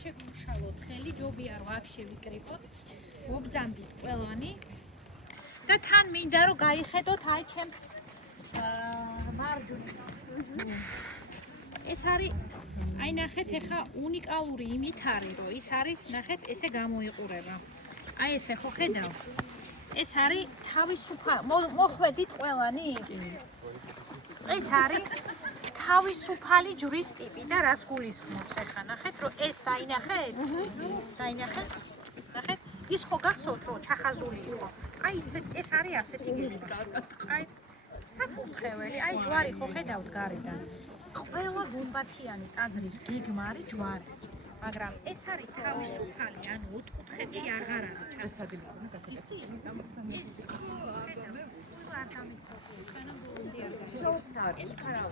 შეგმუშალოთ ხელი ჯობია რომ აქ შევიკრიბოთ მოგძანდით ყველანი და თან მინდა რომ გაიხედოთ აი ჩემს მარჯვნივ ეს არის აი ნახეთ ეხა უნიკალური იმით არის რომ ის არის ნახეთ ესე გამოიყურება აი ესე ხო ხედავთ ეს არის თავისუფალი მოხვედით ყველანი ეს არის თავისუფალი ჯვრის ტიპი და რას გულისხმობს ახლა ნახეთ რომ ეს დაინახეთ ნახეთ ის ხო გახსოვთ რომ ჩახაზული იყო აი ეს არის ასეთი გეგმა აი საკურთხეველი აი ჯვარი ხო ხედავთ გარედან ყველა გუმბათიანი ტაძრის გეგმა არის ჯვარი მაგრამ ეს არის თავისუფალი ანუ ოთხკუთხედში აღარ არის ჩასაგები ეს არ დამიქროთ